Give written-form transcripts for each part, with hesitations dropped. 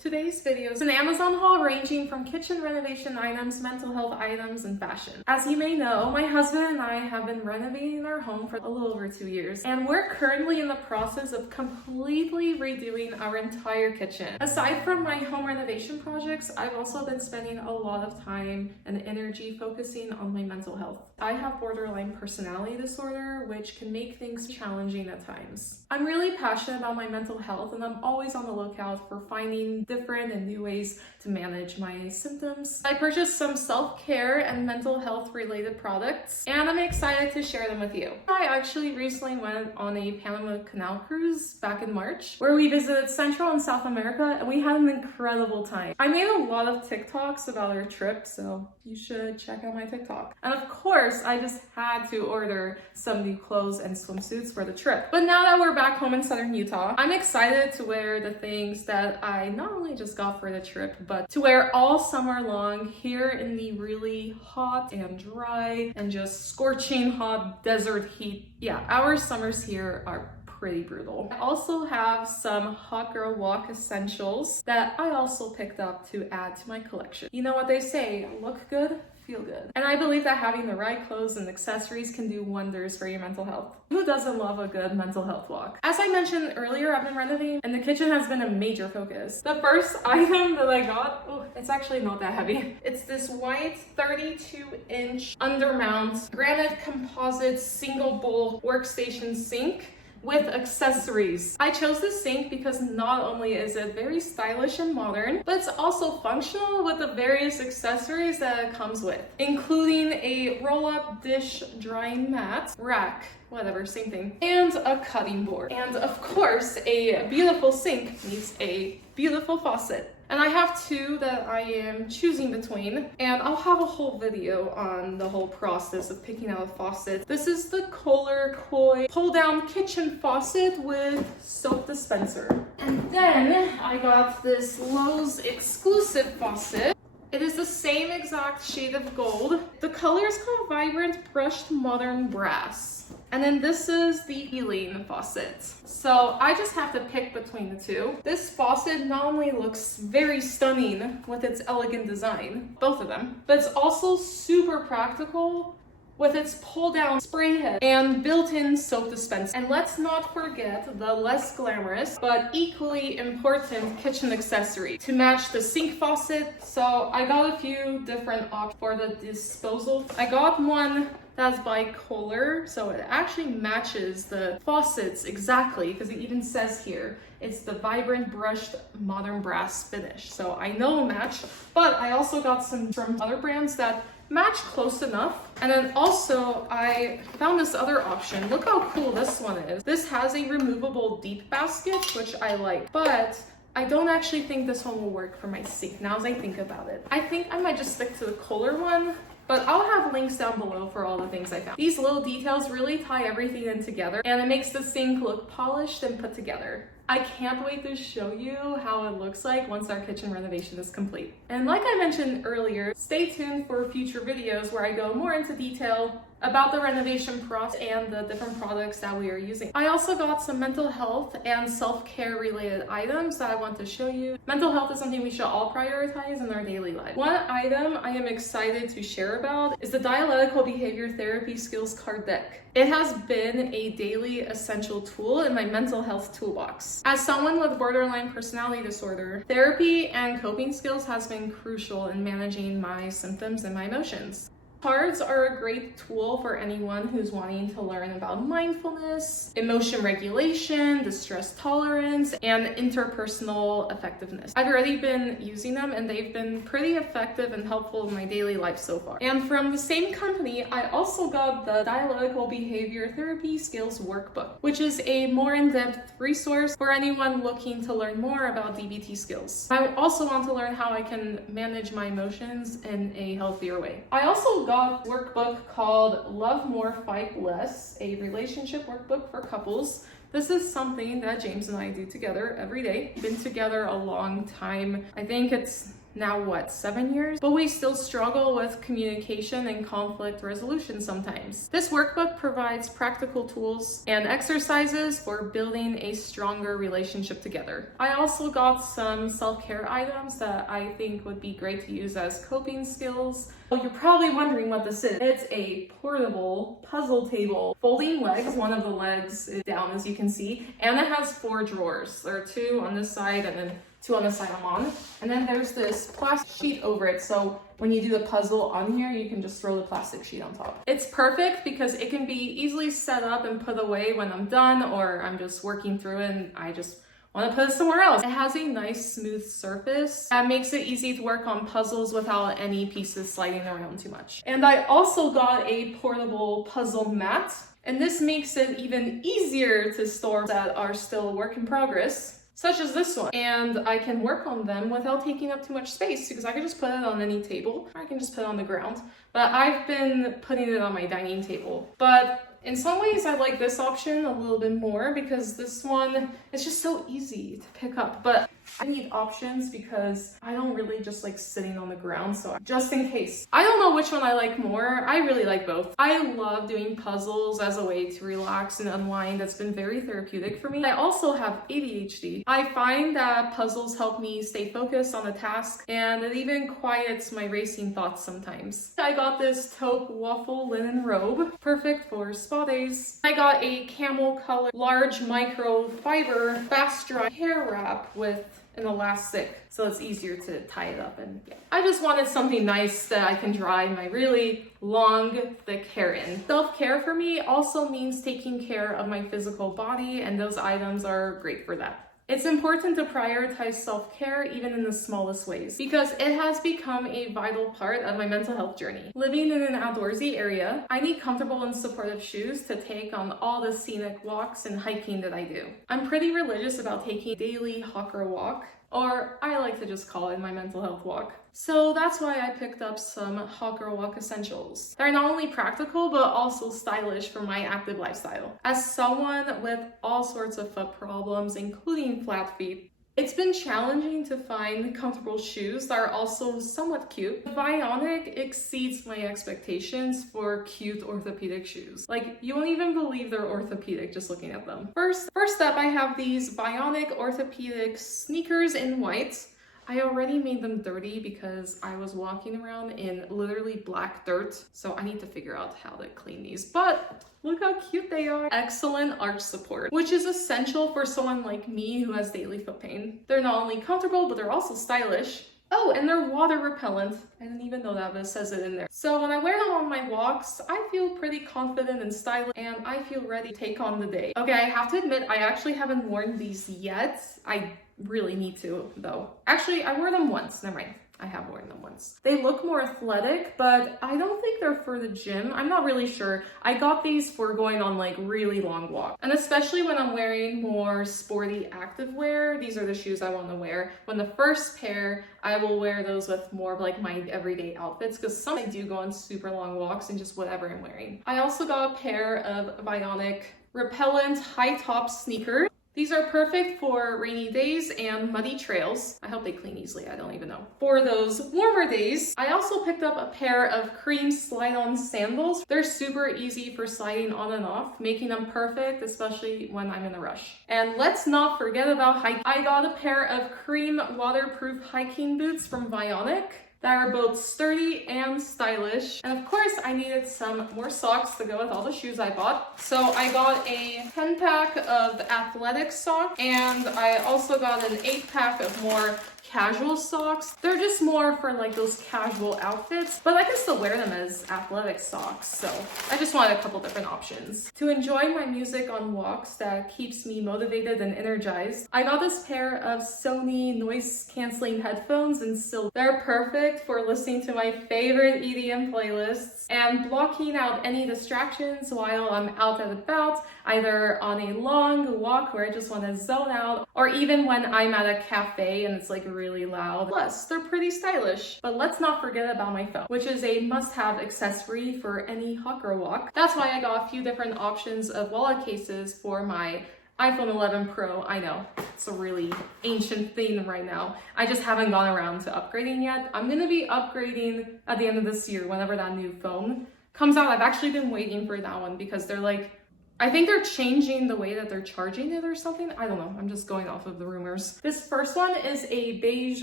Today's video is an Amazon haul ranging from kitchen renovation items, mental health items, and fashion. As you may know, my husband and I have been renovating our home for a little over 2 years, and we're currently in the process of completely redoing our entire kitchen. Aside from my home renovation projects, I've also been spending a lot of time and energy focusing on my mental health. I have borderline personality disorder, which can make things challenging at times. I'm really passionate about my mental health, and I'm always on the lookout for finding different and new ways to manage my symptoms. I purchased some self-care and mental health related products, and I'm excited to share them with you. I actually recently went on a Panama Canal cruise back in March, where we visited Central and South America, and we had an incredible time. I made a lot of TikToks about our trip, so you should check out my TikTok. And of course, I just had to order some new clothes and swimsuits for the trip. But now that we're back home in Southern Utah, I'm excited to wear the things that I not only just got for the trip, but to wear all summer long here in the really hot and dry and just scorching hot desert heat. Yeah, our summers here are pretty brutal. I also have some hot girl walk essentials that I also picked up to add to my collection. You know what they say, look good, feel good. And I believe that having the right clothes and accessories can do wonders for your mental health. Who doesn't love a good mental health walk? As I mentioned earlier, I've been renovating and the kitchen has been a major focus. The first item that I got, it's actually not that heavy. It's this white 32-inch undermount granite composite single bowl workstation sink with accessories. I chose this sink because not only is it very stylish and modern, but it's also functional with the various accessories that it comes with, including a roll-up dish drying mat, rack, whatever, same thing, and a cutting board. And of course, a beautiful sink needs a beautiful faucet. And I have two that I am choosing between, and I'll have a whole video on the whole process of picking out a faucet. This is the Kohler Koi pull-down kitchen faucet with soap dispenser. And then I got this Lowe's exclusive faucet. It is the same exact shade of gold. The color is called Vibrant Brushed Modern Brass. And then this is the healing faucet. So I just have to pick between the two. This faucet not only looks very stunning with its elegant design, both of them, but it's also super practical with its pull-down spray head and built-in soap dispenser. And let's not forget the less glamorous but equally important kitchen accessory to match the sink faucet. So I got a few different options for the disposal. I got one that's by Kohler, so it actually matches the faucets exactly, because it even says here, it's the Vibrant Brushed Modern Brass finish. So I know it'll match, but I also got some from other brands that match close enough. And then also I found this other option. Look how cool this one is. This has a removable deep basket, which I like, but I don't actually think this one will work for my sink now as I think about it. I think I might just stick to the Kohler one, but I'll have links down below for all the things I found. These little details really tie everything in together, and it makes the sink look polished and put together. I can't wait to show you how it looks like once our kitchen renovation is complete. And like I mentioned earlier, stay tuned for future videos where I go more into detail about the renovation process and the different products that we are using. I also got some mental health and self-care related items that I want to show you. Mental health is something we should all prioritize in our daily life. One item I am excited to share about is the Dialectical Behavior Therapy Skills Card Deck. It has been a daily essential tool in my mental health toolbox. As someone with borderline personality disorder, therapy and coping skills has been crucial in managing my symptoms and my emotions. Cards are a great tool for anyone who's wanting to learn about mindfulness, emotion regulation, distress tolerance, and interpersonal effectiveness. I've already been using them and they've been pretty effective and helpful in my daily life so far. And from the same company, I also got the Dialectical Behavior Therapy Skills Workbook, which is a more in-depth resource for anyone looking to learn more about DBT skills. I also want to learn how I can manage my emotions in a healthier way. I also got a workbook called Love More, Fight Less, a relationship workbook for couples. This is something that James and I do together every day. We've been together a long time. I think it's now what, 7 years? But we still struggle with communication and conflict resolution sometimes. This workbook provides practical tools and exercises for building a stronger relationship together. I also got some self-care items that I think would be great to use as coping skills. Well, you're probably wondering what this is. It's a portable puzzle table. Folding legs, one of the legs is down as you can see, and it has 4 drawers. There are 2 on this side and then 2 on the side I'm on. And then there's this plastic sheet over it, so when you do the puzzle on here, you can just throw the plastic sheet on top. It's perfect because it can be easily set up and put away when I'm done or I'm just working through it and I just want to put it somewhere else. It has a nice smooth surface that makes it easy to work on puzzles without any pieces sliding around too much. And I also got a portable puzzle mat, and this makes it even easier to store that are still a work in progress, such as this one. And I can work on them without taking up too much space because I can just put it on any table or I can just put it on the ground. But I've been putting it on my dining table. But in some ways, I like this option a little bit more because this one is just so easy to pick up. But I need options because I don't really just like sitting on the ground, so just in case. I don't know which one I like more. I really like both. I love doing puzzles as a way to relax and unwind. That's been very therapeutic for me. I also have ADHD. I find that puzzles help me stay focused on the task, and it even quiets my racing thoughts sometimes. I got this taupe waffle linen robe, perfect for spa days. I got a camel color large microfiber fast dry hair wrap with an elastic so it's easier to tie it up. And yeah, I just wanted something nice that I can dry my really long thick hair in. Self-care for me also means taking care of my physical body, and those items are great for that. It's important to prioritize self-care even in the smallest ways because it has become a vital part of my mental health journey. Living in an outdoorsy area, I need comfortable and supportive shoes to take on all the scenic walks and hiking that I do. I'm pretty religious about taking a daily hawker walk, or I like to just call it my mental health walk. So that's why I picked up some hawker walk essentials. They're not only practical, but also stylish for my active lifestyle. As someone with all sorts of foot problems, including flat feet, it's been challenging to find comfortable shoes that are also somewhat cute. Vionic exceeds my expectations for cute orthopedic shoes. Like, you won't even believe they're orthopedic just looking at them. First up, I have these Vionic orthopedic sneakers in white. I already made them dirty because I was walking around in literally black dirt, so I need to figure out how to clean these. But look how cute they are. Excellent arch support, which is essential for someone like me who has daily foot pain. They're not only comfortable, but they're also stylish. Oh, and they're water repellent. I didn't even know that, but it says it in there. So when I wear them on my walks, I feel pretty confident and stylish, and I feel ready to take on the day. Okay, I have to admit, I actually haven't worn these yet. I really need to, though. Actually, I wore them once. Never mind. I have worn them once. They look more athletic, but I don't think they're for the gym. I'm not really sure. I got these for going on like really long walks. And especially when I'm wearing more sporty active wear, these are the shoes I want to wear. When the first pair, I will wear those with more of like my everyday outfits because some I do go on super long walks and just whatever I'm wearing. I also got a pair of Vionic repellent high top sneakers. These are perfect for rainy days and muddy trails. I hope they clean easily, I don't even know. For those warmer days, I also picked up a pair of cream slide-on sandals. They're super easy for sliding on and off, making them perfect, especially when I'm in a rush. And let's not forget about hiking. I got a pair of cream waterproof hiking boots from Vionic that are both sturdy and stylish. And of course, I needed some more socks to go with all the shoes I bought. So I got a 10-pack of athletic socks, and I also got an 8-pack of more casual socks. They're just more for like those casual outfits, but I can still wear them as athletic socks. So I just wanted a couple different options. To enjoy my music on walks that keeps me motivated and energized, I got this pair of Sony noise canceling headphones in silver. They're perfect for listening to my favorite EDM playlists and blocking out any distractions while I'm out and about, either on a long walk where I just want to zone out, or even when I'm at a cafe and it's like really loud. Plus, they're pretty stylish. But let's not forget about my phone, which is a must-have accessory for any hawker walk. That's why I got a few different options of wallet cases for my iPhone 11 Pro, I know, it's a really ancient thing right now. I just haven't gone around to upgrading yet. I'm gonna be upgrading at the end of this year whenever that new phone comes out. I've actually been waiting for that one because they're like, I think they're changing the way that they're charging it or something. I don't know, I'm just going off of the rumors. This first one is a beige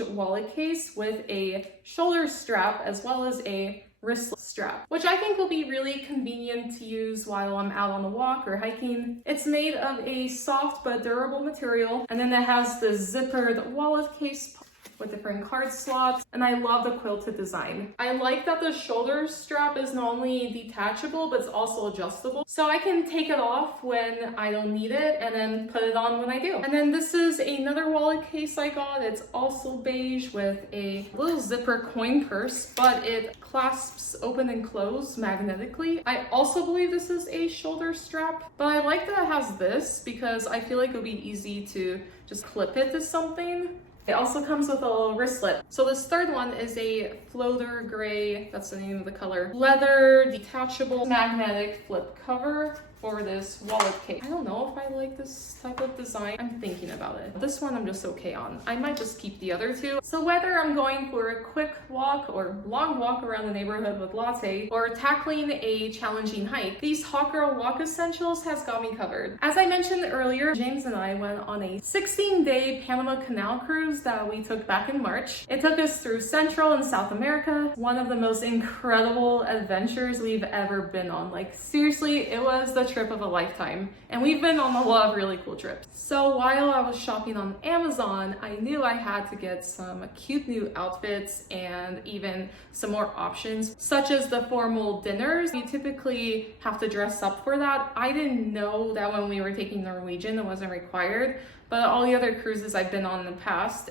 wallet case with a shoulder strap as well as a wrist strap, which I think will be really convenient to use while I'm out on a walk or hiking. It's made of a soft but durable material, and then it has the zippered wallet case with different card slots, and I love the quilted design. I like that the shoulder strap is not only detachable, but it's also adjustable. So I can take it off when I don't need it and then put it on when I do. And then this is another wallet case I got. It's also beige with a little zipper coin purse, but it clasps open and close magnetically. I also believe this is a shoulder strap, but I like that it has this because I feel like it'll be easy to just clip it to something. It also comes with a little wristlet. So this third one is a floater gray, that's the name of the color, leather detachable magnetic flip cover for this wallet case. I don't know if I like this type of design. I'm thinking about it. This one I'm just okay on. I might just keep the other two. So whether I'm going for a quick walk or long walk around the neighborhood with latte or tackling a challenging hike, these Hot Girl Walk Essentials has got me covered. As I mentioned earlier, James and I went on a 16-day Panama Canal cruise that we took back in March. It took us through Central and South America. One of the most incredible adventures we've ever been on. Like seriously, it was the trip of a lifetime, and we've been on a lot of really cool trips. So while I was shopping on Amazon, I knew I had to get some cute new outfits and even some more options, such as the formal dinners. You typically have to dress up for that. I didn't know that when we were taking Norwegian it wasn't required, but all the other cruises I've been on in the past,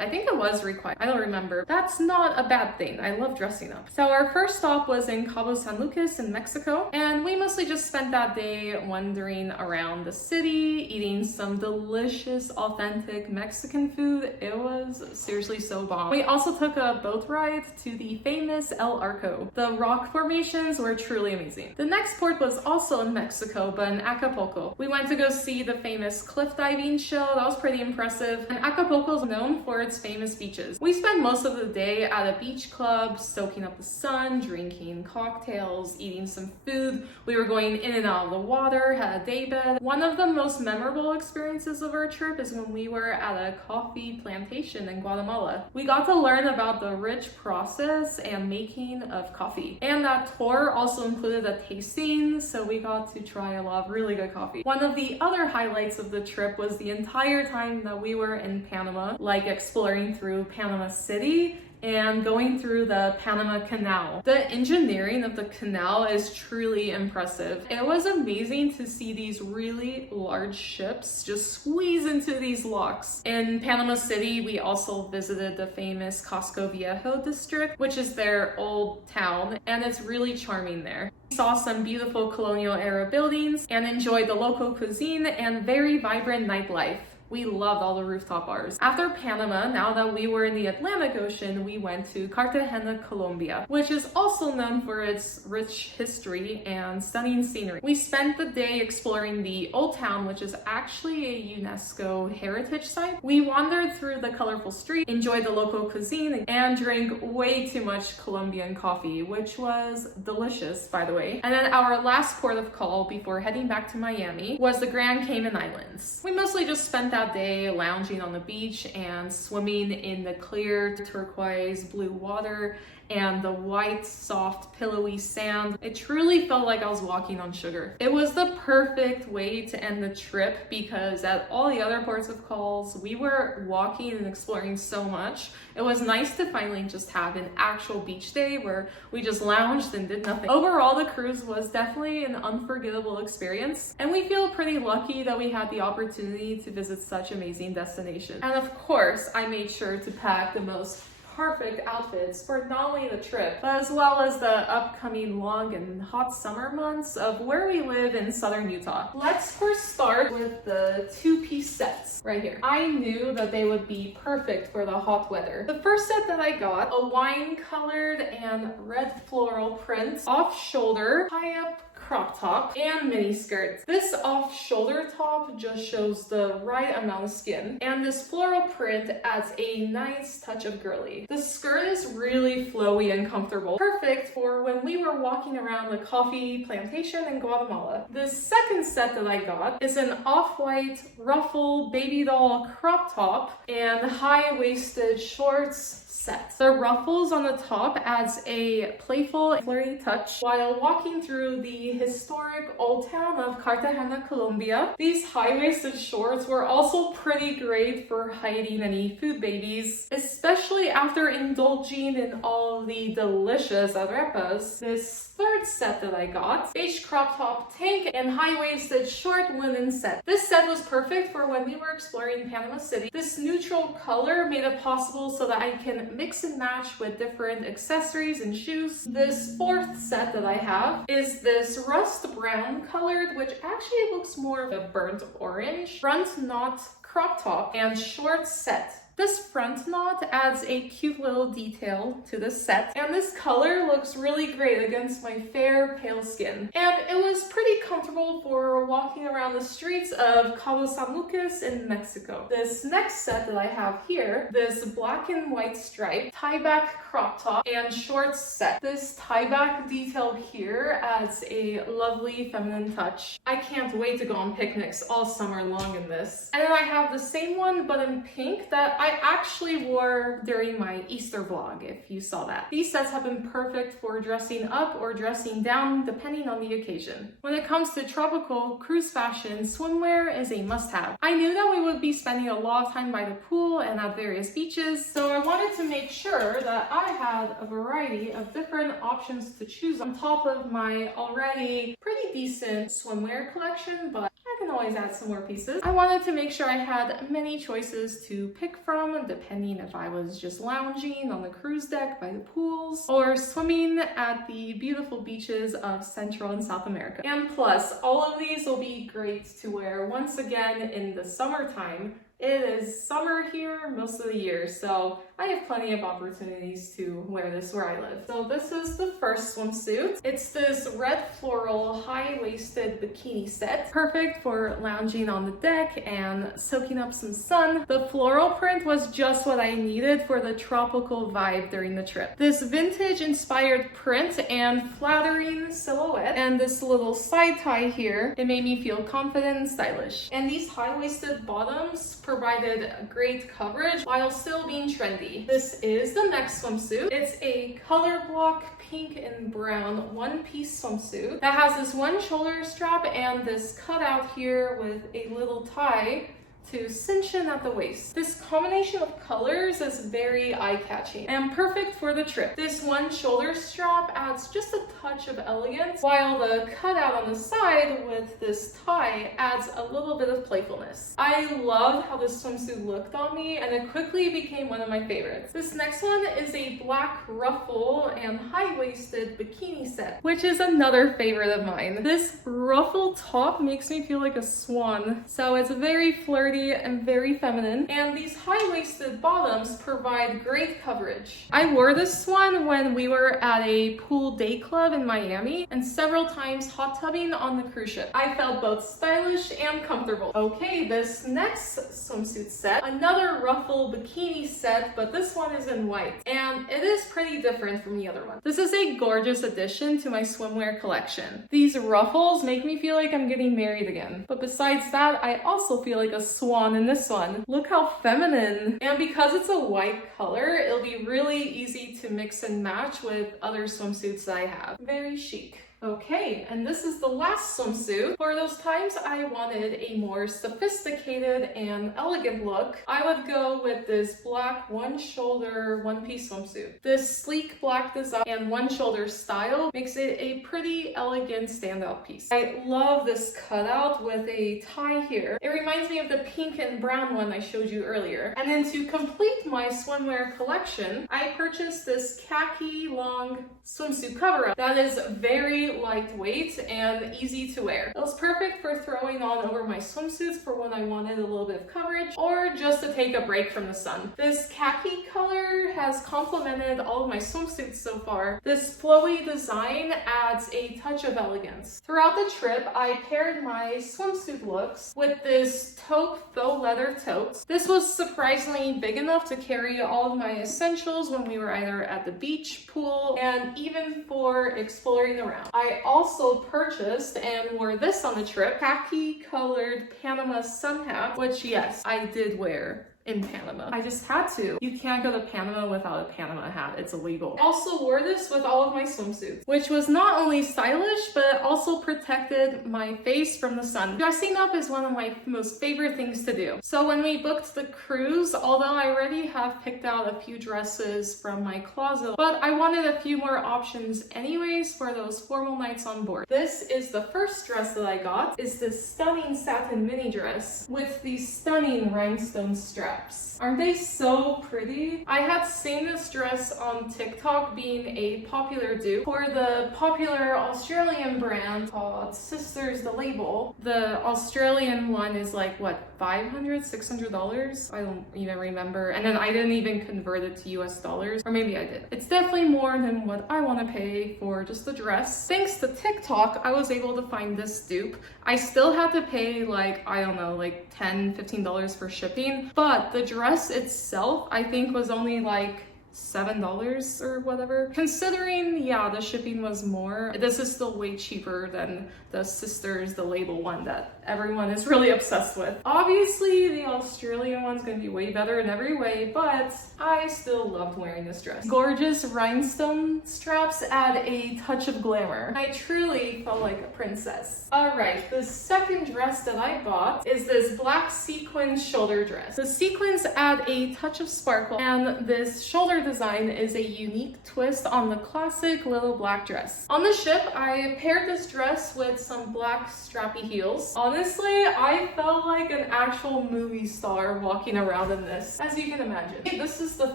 I think it was required. I don't remember. That's not a bad thing. I love dressing up. So our first stop was in Cabo San Lucas in Mexico, and we mostly just spent that day wandering around the city, eating some delicious, authentic Mexican food. It was seriously so bomb. We also took a boat ride to the famous El Arco. The rock formations were truly amazing. The next port was also in Mexico, but in Acapulco. We went to go see the famous cliff diving show. That was pretty impressive. And Acapulco is known for its famous beaches. We spent most of the day at a beach club, soaking up the sun, drinking cocktails, eating some food. We were going in and out of the water, had a daybed. One of the most memorable experiences of our trip is when we were at a coffee plantation in Guatemala. We got to learn about the rich process and making of coffee. And that tour also included a tasting, so we got to try a lot of really good coffee. One of the other highlights of the trip was the entire time that we were in Panama, like exploring through Panama City and going through the Panama Canal. The engineering of the canal is truly impressive. It was amazing to see these really large ships just squeeze into these locks. In Panama City, we also visited the famous Casco Viejo district, which is their old town, and it's really charming there. We saw some beautiful colonial era buildings and enjoyed the local cuisine and very vibrant nightlife. We loved all the rooftop bars. After Panama, now that we were in the Atlantic Ocean, we went to Cartagena, Colombia, which is also known for its rich history and stunning scenery. We spent the day exploring the Old Town, which is actually a UNESCO heritage site. We wandered through the colorful street, enjoyed the local cuisine, and drank way too much Colombian coffee, which was delicious, by the way. And then our last port of call before heading back to Miami was the Grand Cayman Islands. We mostly just spent that day lounging on the beach and swimming in the clear turquoise blue water and the white, soft, pillowy sand. It truly felt like I was walking on sugar. It was the perfect way to end the trip because at all the other ports of calls, we were walking and exploring so much. It was nice to finally just have an actual beach day where we just lounged and did nothing. Overall, the cruise was definitely an unforgettable experience, and we feel pretty lucky that we had the opportunity to visit such amazing destinations. And of course, I made sure to pack the most perfect outfits for not only the trip, but as well as the upcoming long and hot summer months of where we live in southern Utah. Let's first start with the two-piece sets right here. I knew that they would be perfect for the hot weather. The first set that I got, a wine-colored and red floral print, off-shoulder, high-up crop top and mini skirt. This off-shoulder top just shows the right amount of skin, and this floral print adds a nice touch of girly. The skirt is really flowy and comfortable, perfect for when we were walking around the coffee plantation in Guatemala. The second set that I got is an off-white ruffle baby doll crop top and high-waisted shorts set. The ruffles on the top adds a playful, flirty touch while walking through the historic old town of Cartagena, Colombia. These high-waisted shorts were also pretty great for hiding any food babies, especially after indulging in all the delicious arepas. This third set that I got, beige crop top tank and high-waisted short linen set. This set was perfect for when we were exploring Panama City. This neutral color made it possible so that I can mix and match with different accessories and shoes. This fourth set that I have is this rust brown colored, which actually looks more of a burnt orange, front knot crop top and short set. This front knot adds a cute little detail to the set, and this color looks really great against my fair, pale skin. And it was pretty comfortable for walking around the streets of Cabo San Lucas in Mexico. This next set that I have here, this black and white stripe tie-back crop top and shorts set. This tie-back detail here adds a lovely feminine touch. I can't wait to go on picnics all summer long in this. And then I have the same one but in pink that I actually wore during my Easter vlog, if you saw that. These sets have been perfect for dressing up or dressing down depending on the occasion. When it comes to tropical cruise fashion, swimwear is a must-have. I knew that we would be spending a lot of time by the pool and at various beaches, so I wanted to make sure that I had a variety of different options to choose on top of my already pretty decent swimwear collection, but I can always add some more pieces. I wanted to make sure I had many choices to pick from, depending if I was just lounging on the cruise deck by the pools or swimming at the beautiful beaches of Central and South America. And plus, all of these will be great to wear once again in the summertime. It is summer here most of the year, so I have plenty of opportunities to wear this where I live. So this is the first swimsuit. It's this red floral high-waisted bikini set, perfect for lounging on the deck and soaking up some sun. The floral print was just what I needed for the tropical vibe during the trip. This vintage-inspired print and flattering silhouette, and this little side tie here, it made me feel confident and stylish. And these high-waisted bottoms provided great coverage while still being trendy. This is the next swimsuit. It's a color block pink and brown one-piece swimsuit that has this one shoulder strap and this cutout here with a little tie to cinch in at the waist. This combination of colors is very eye-catching and perfect for the trip. This one shoulder strap adds just a touch of elegance, while the cutout on the side with this tie adds a little bit of playfulness. I loved how this swimsuit looked on me, and it quickly became one of my favorites. This next one is a black ruffle and high-waisted bikini set, which is another favorite of mine. This ruffle top makes me feel like a swan, so it's very flirty and very feminine, and these high-waisted bottoms provide great coverage. I wore this one when we were at a pool day club in Miami and several times hot tubbing on the cruise ship. I felt both stylish and comfortable. Okay, this next swimsuit set, another ruffle bikini set, but this one is in white, and it is pretty different from the other one. This is a gorgeous addition to my swimwear collection. These ruffles make me feel like I'm getting married again, but besides that, I also feel like a swan in this one. Look how feminine. And because it's a white color, it'll be really easy to mix and match with other swimsuits that I have. Very chic. Okay, and this is the last swimsuit. For those times I wanted a more sophisticated and elegant look, I would go with this black one-shoulder one-piece swimsuit. This sleek black design and one-shoulder style makes it a pretty elegant standout piece. I love this cutout with a tie here. It reminds me of the pink and brown one I showed you earlier. And then to complete my swimwear collection, I purchased this khaki long swimsuit cover-up that is very lightweight and easy to wear. It was perfect for throwing on over my swimsuits for when I wanted a little bit of coverage or just to take a break from the sun. This khaki color has has complemented all of my swimsuits so far. This flowy design adds a touch of elegance. Throughout the trip, I paired my swimsuit looks with this taupe faux leather tote. This was surprisingly big enough to carry all of my essentials when we were either at the beach, pool, and even for exploring around. I also purchased and wore this on the trip, khaki colored Panama sun hat, which yes, I did wear in Panama. I just had to. You can't go to Panama without a Panama hat. It's illegal. I also wore this with all of my swimsuits, which was not only stylish, but also protected my face from the sun. Dressing up is one of my most favorite things to do. So when we booked the cruise, although I already have picked out a few dresses from my closet, but I wanted a few more options anyways for those formal nights on board. This is the first dress that I got, is this stunning satin mini dress with these stunning rhinestone straps. Aren't they so pretty? I had seen this dress on TikTok being a popular dupe for the popular Australian brand called Sisters the Label. The Australian one is like, what, $500, $600? I don't even remember. And then I didn't even convert it to US dollars, or maybe I did. It's definitely more than what I want to pay for just the dress. Thanks to TikTok, I was able to find this dupe. I still had to pay like, I don't know, like $10, $15 for shipping, but the dress itself, I think, was only like $7 or whatever. Considering, yeah, the shipping was more, this is still way cheaper than the Sisters the Label one that everyone is really obsessed with. Obviously, the Australian one's gonna be way better in every way, but I still loved wearing this dress. Gorgeous rhinestone straps add a touch of glamour. I truly felt like a princess. Alright, the second dress that I bought is this black sequin shoulder dress. The sequins add a touch of sparkle, and this shoulder design is a unique twist on the classic little black dress. On the ship, I paired this dress with some black strappy heels. Honestly, I felt like an actual movie star walking around in this, as you can imagine. This is the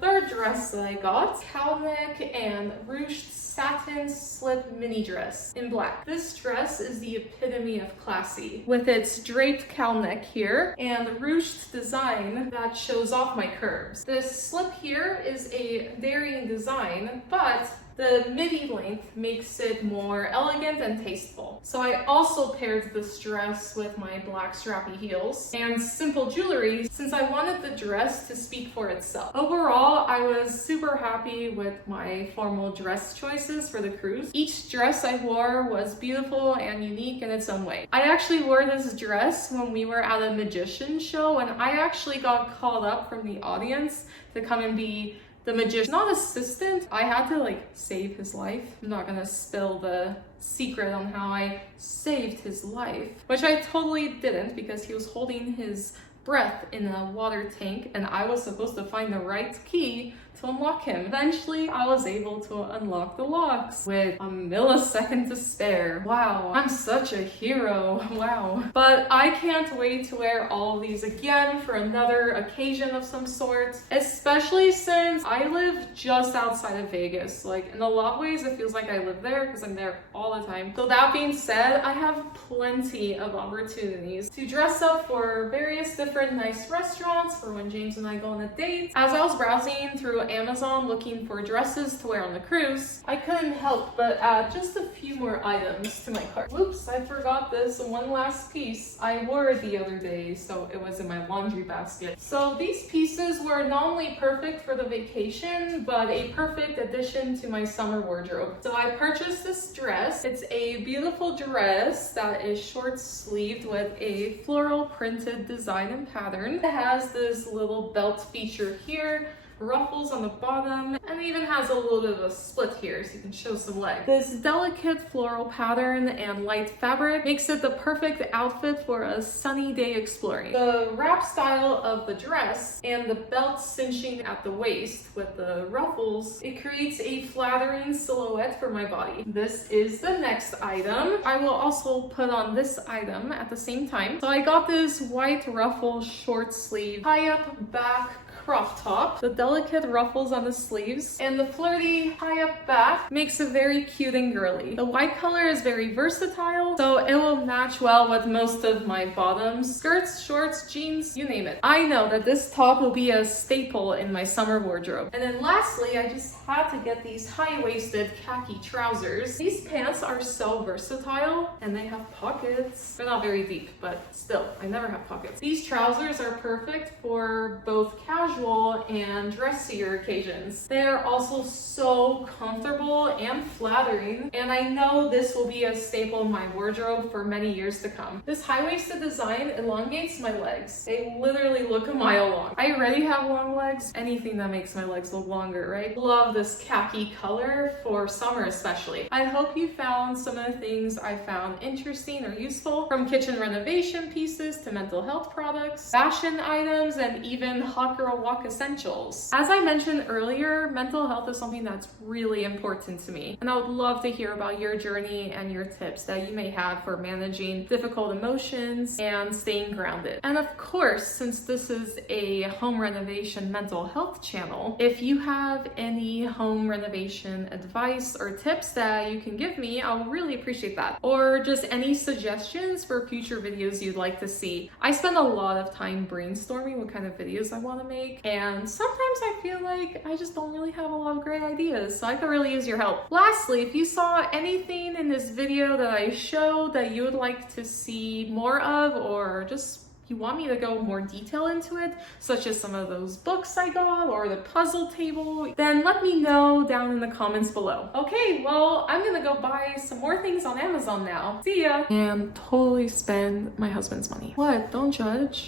third dress that I got. Cowl neck and ruched satin slip mini dress in black. This dress is the epitome of classy, with its draped cowl neck here and ruched design that shows off my curves. This slip here is a varying design, but the midi length makes it more elegant and tasteful. So I also paired this dress with my black strappy heels and simple jewelry since I wanted the dress to speak for itself. Overall, I was super happy with my formal dress choices for the cruise. Each dress I wore was beautiful and unique in its own way. I actually wore this dress when we were at a magician show, and I actually got called up from the audience to come and be the magician, not assistant. I had to like save his life. I'm not gonna spill the secret on how I saved his life, which I totally didn't because he was holding his breath in a water tank and I was supposed to find the right key to unlock him. Eventually, I was able to unlock the locks with a millisecond to spare. Wow, I'm such a hero. Wow. But I can't wait to wear all of these again for another occasion of some sort, especially since I live just outside of Vegas. Like, in a lot of ways, it feels like I live there because I'm there all the time. So that being said, I have plenty of opportunities to dress up for various different nice restaurants for when James and I go on a date. As I was browsing through Amazon looking for dresses to wear on the cruise, I couldn't help but add just a few more items to my cart. Whoops, I forgot this one last piece. I wore it the other day, so it was in my laundry basket. So these pieces were not only perfect for the vacation, but a perfect addition to my summer wardrobe. So I purchased this dress. It's a beautiful dress that is short sleeved with a floral printed design and pattern. It has this little belt feature here, ruffles on the bottom, and it even has a little bit of a split here so you can show some leg. This delicate floral pattern and light fabric makes it the perfect outfit for a sunny day exploring. The wrap style of the dress and the belt cinching at the waist with the ruffles, it creates a flattering silhouette for my body. This is the next item. I will also put on this item at the same time. So I got this white ruffle short sleeve tie up back crop top. The delicate ruffles on the sleeves and the flirty high-up back makes it very cute and girly. The white color is very versatile, so it will match well with most of my bottoms, skirts, shorts, jeans, you name it. I know that this top will be a staple in my summer wardrobe. And then lastly, I just had to get these high-waisted khaki trousers. These pants are so versatile and they have pockets. They're not very deep, but still, I never have pockets. These trousers are perfect for both casual and dressier occasions. They are also so comfortable and flattering, and I know this will be a staple in my wardrobe for many years to come. This high-waisted design elongates my legs. They literally look a mile long. I already have long legs. Anything that makes my legs look longer, right? Love this khaki color for summer especially. I hope you found some of the things I found interesting or useful, from kitchen renovation pieces to mental health products, fashion items, and even hot girl walk essentials. As I mentioned earlier, mental health is something that's really important to me, and I would love to hear about your journey and your tips that you may have for managing difficult emotions and staying grounded. And of course, since this is a home renovation mental health channel, if you have any home renovation advice or tips that you can give me, I'll really appreciate that. Or just any suggestions for future videos you'd like to see. I spend a lot of time brainstorming what kind of videos I want to make, and sometimes I feel like I just don't really have a lot of great ideas, so I could really use your help. Lastly, if you saw anything in this video that I showed that you would like to see more of, or just you want me to go more detail into it, such as some of those books I got or the puzzle table, then let me know down in the comments below. Okay, well, I'm gonna go buy some more things on Amazon now. See ya! And totally spend my husband's money. What? Don't judge.